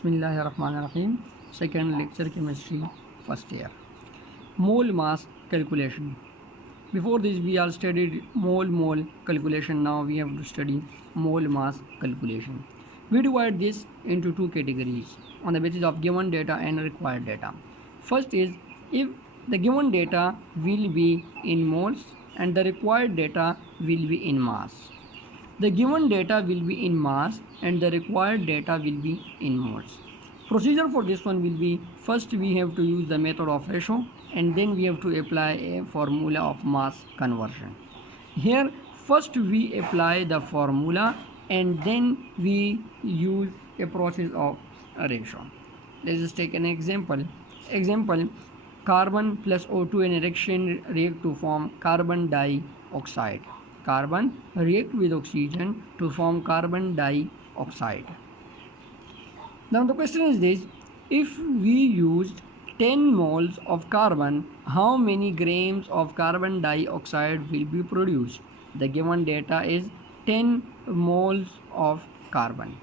Bismillahirrahmanirrahim. Second lecture, chemistry, first year. Mole mass calculation. Before this we all studied mole calculation. Now we have to study mole mass calculation. We divide this into two categories on the basis of given data and required data. First is if the given data will be in moles and the required data will be in mass. The given data will be in mass and the required data will be in moles. Procedure for this one will be, first we have to use the method of ratio and then we have to apply a formula of mass conversion. Here first we apply the formula and then we use a process of ratio. Let us take an example. Carbon plus O2 in a reaction react to form carbon dioxide. Carbon react with oxygen to form carbon dioxide. Now the question is this: if we used 10 moles of carbon, how many grams of carbon dioxide will be produced? The given data is 10 moles of carbon.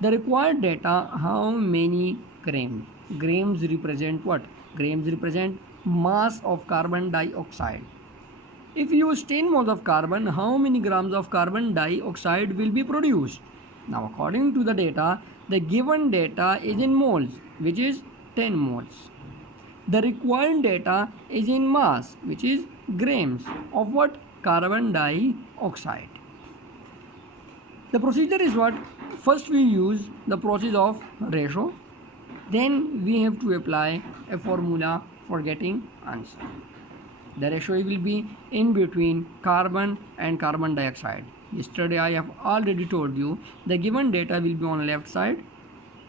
The required data, how many grams? Grams represent what? Grams represent mass of carbon dioxide. If you use 10 moles of carbon, how many grams of carbon dioxide will be produced? Now according to the data, the given data is in moles, which is 10 moles. The required data is in mass, which is grams of what? Carbon dioxide. The procedure is what? First we use the process of ratio, then we have to apply a formula for getting answer. The ratio will be in between carbon and carbon dioxide. Yesterday I have already told you the given data will be on left side,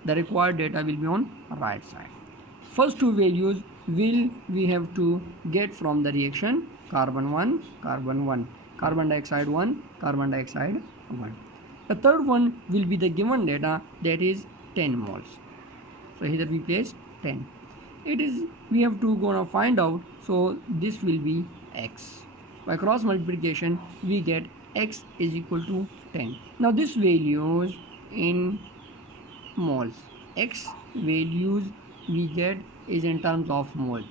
the required data will be on right side. First two values will we have to get from the reaction: carbon 1, carbon 1, carbon dioxide 1, carbon dioxide 1. The third one will be the given data, that is 10 moles. So here we place 10. It is we have to gonna find out, so this will be x. By cross multiplication we get x is equal to 10. Now this values in moles, x values we get is in terms of mole,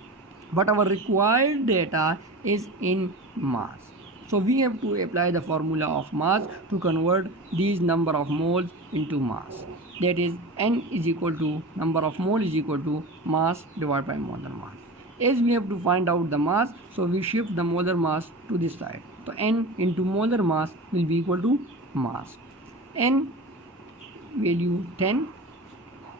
but our required data is in mass. So we have to apply the formula of mass to convert these number of moles into mass. That is n is equal to number of mole is equal to mass divided by molar mass. As we have to find out the mass, so we shift the molar mass to this side. So n into molar mass will be equal to mass. N value 10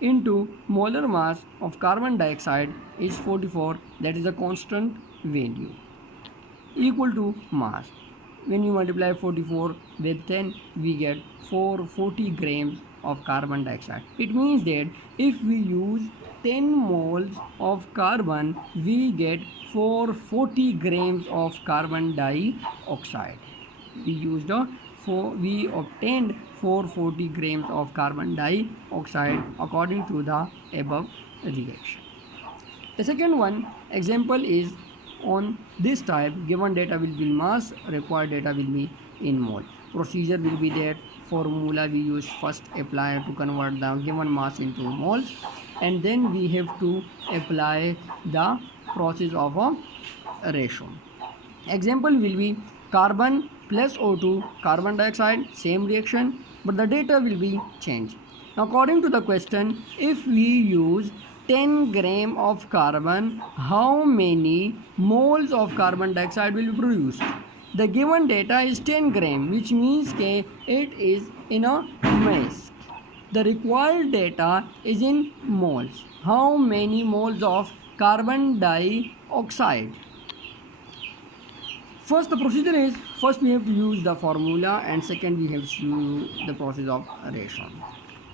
into molar mass of carbon dioxide is 44, that is a constant value, equal to mass. When you multiply 44 with 10, we get 440 grams of carbon dioxide. It means that if we use 10 moles of carbon, we get 440 grams of carbon dioxide. We obtained 440 grams of carbon dioxide according to the above reaction. The second one example is on this type. Given data will be in mass, required data will be in mole. Procedure will be that formula we use first apply to convert the given mass into moles, and then we have to apply the process of a ratio. Example will be carbon plus O2, carbon dioxide, same reaction, but the data will be changed. Now according to the question, if we use 10 gram of carbon, how many moles of carbon dioxide will be produced? The given data is 10 gram, which means that it is in a mass. The required data is in moles. How many moles of carbon dioxide? First the procedure is, first we have to use the formula and second we have to use the process of ratio.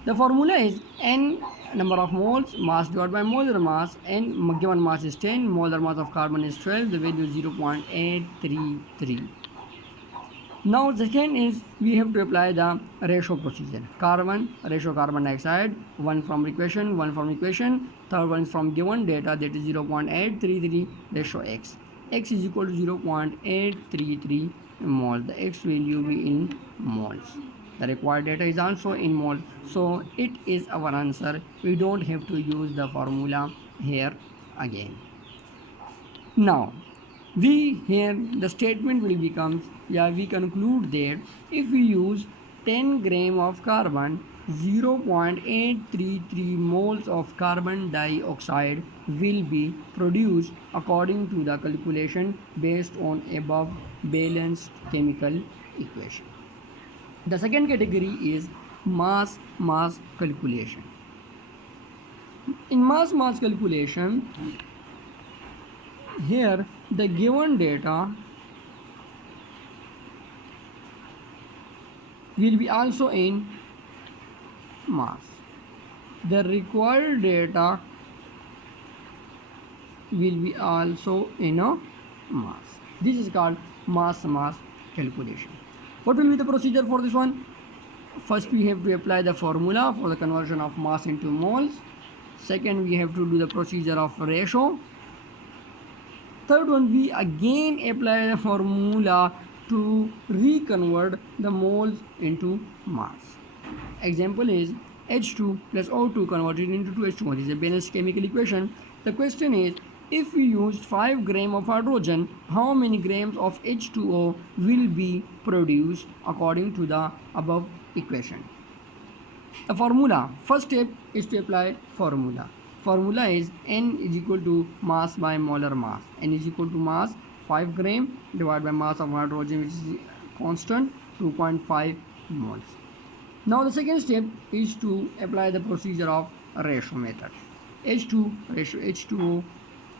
The formula is n number of moles, mass divided by molar mass, and given mass is 10, molar mass of carbon is 12, the value is 0.833. Now second is we have to apply the ratio procedure. Carbon, ratio carbon dioxide, one from equation, third one is from given data, that is 0.833 ratio x. X is equal to 0.833 moles. The x value be in moles. The required data is also in moles, so it is our answer. We don't have to use the formula here again. Now we here the statement will become, we conclude that if we use 10 gram of carbon, 0.833 moles of carbon dioxide will be produced according to the calculation based on above balanced chemical equation. The second category is mass calculation. In mass calculation, here the given data will be also in mass. The required data will be also in a mass. This is called mass calculation. What will be the procedure for this one? First, we have to apply the formula for the conversion of mass into moles. Second, we have to do the procedure of ratio. Third one, we again apply the formula to reconvert the moles into mass. Example is H2 plus O2 converted into 2H2. What is a balanced chemical equation? The question is, if we used 5 grams of hydrogen, how many grams of H2O will be produced according to the above equation? The formula, first step is to apply formula. Formula is N is equal to mass by molar mass. N is equal to mass 5 gram divided by mass of hydrogen, which is constant 2.5 moles. Now the second step is to apply the procedure of ratio method. H2 ratio H2O,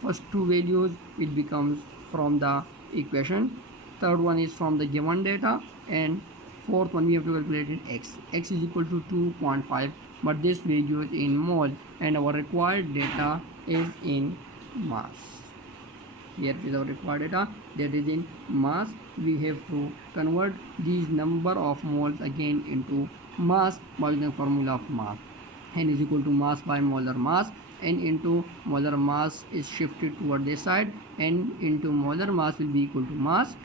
first two values it becomes from the equation. Third one is from the given data, and fourth one we have to calculate it x. X is equal to 2.5, but this value is in mole and our required data is in mass. Here is our required data that is in mass. We have to convert these number of moles again into mass by the formula of mass. N is equal to mass by molar mass. N into molar mass is shifted toward this side. N into molar mass will be equal to mass.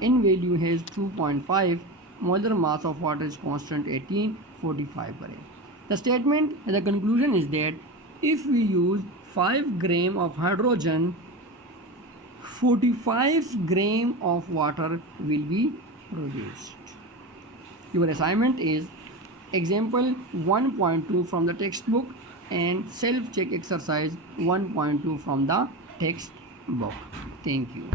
N value has 2.5. Molar mass of water is constant 1845 gram. The statement, the conclusion is that if we use 5 gram of hydrogen, 45 gram of water will be produced. Your assignment is example 1.2 from the textbook and self-check exercise 1.2 from the textbook. Thank you.